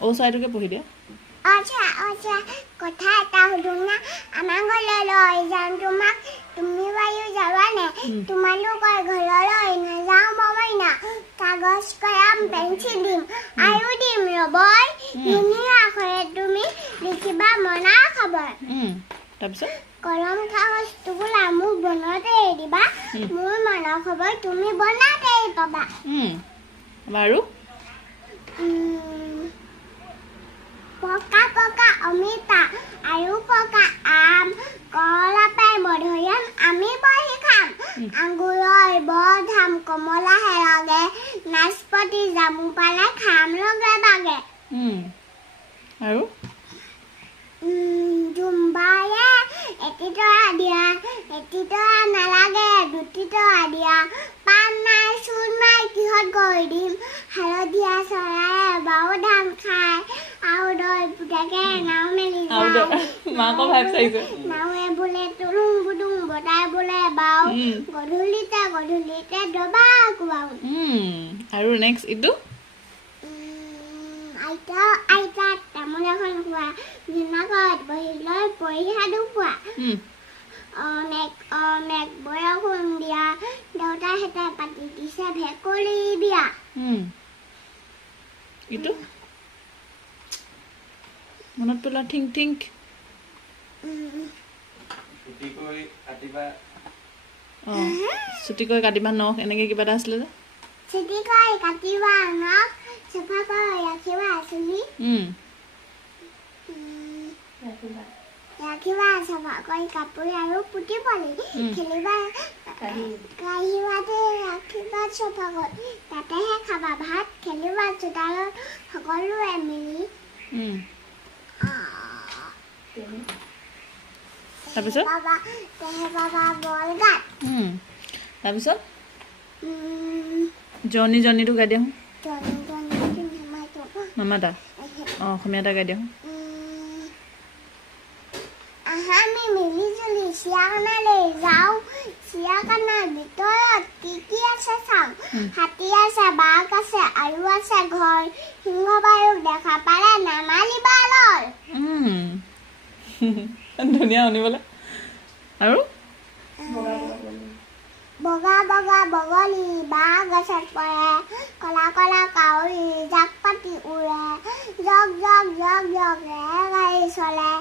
ও চৰাইটোকে পঢ়ি দিয়া আচ্ছা কথা এটা সুধো না আমাৰ ঘৰলৈ যাম তোমাক তুমি বাৰু যাবানে তোমালোকৰ ঘৰলৈ নাযাওঁ মইনা কাগজ কলম পেঞ্চিল দিম আৰু দিম ৰবৰ ধুনীয়া আখৰে তুমি লিখিবা মনা খবৰ তাৰপিছত কলম কাগজ টোপোলা মোক বনাওঁতে দিবা মোৰ মনৰ খবৰ তুমি বনাওঁতে পাবা আৰু পকা পকা অমিতা আৰু পকা আম কলা পাই মধুৰিআম আমি বহি খাম আঙুৰৰ বধাম কমলা হেৰাগে নাচপতি জামু পালে খাম লগে বাগে আৰু জুম্বায়ে এটিতৰা দিয়া এটিতৰা নালাগে দুটিতৰা দিয়া পাণ নাই চূণ নাই কিহত গৈ দিম হালধীয়া চৰায়ে বাও ধান খায় আৰু দৈ পুতেকে নাও মেলি যায় মাকৰ ভাইব চাইছে নাৱে বোলে তুলুং বুদুং বতাই বোলে বাও গধূলিতে দবা কোবাও আৰু নেক্সট ইটো আইতা তামোল এখন খোৱা জোনাকত বহি লৈ পৰিসাধু পোৱা অনেক বৰষুণ দিয়া দেউতা হেতা পাতি দিছে ভেকুলী বিয়া ইটো মনত পেলোৱা থিংক ছুটি কৰি কাটিবা নখ এনেকে কিবা এটা আছিলে যে ছুটি কৰি কাটিবা নখ চফা কৰি ৰাখিবা চুলি ৰাখিবা চফা কৰি কাপোৰ আৰু পুতি পলি খেলিবা কাঢ়িবাতে ৰাখিবা চফা কৰি তাতেহে খাবা ভাত খেলিবা চোতালত সকলোৱে মিলি তাৰপিছত বাবা বল গাত তাৰপিছত জনীটো গাই দিয়া মামাটা অসমীয়া এটা গাই দিয়া আমি মিলি জুলি চিৰিয়াখানালৈ যাওঁ চিৰিয়াখানাৰ ভিতৰত কি আছে চাওঁ হাতী আছে বাঘ আছে আৰু আছে ঘৰ সিংহ বায়ুক দেখা পালে নামালিবা লল ধুনীয়া শুনিবলৈ আৰু বগা বগলী বাঘ গছত পৰে কলা কলা কাউৰী জাক পাতি উৰে জগ ৰে গাড়ী চলে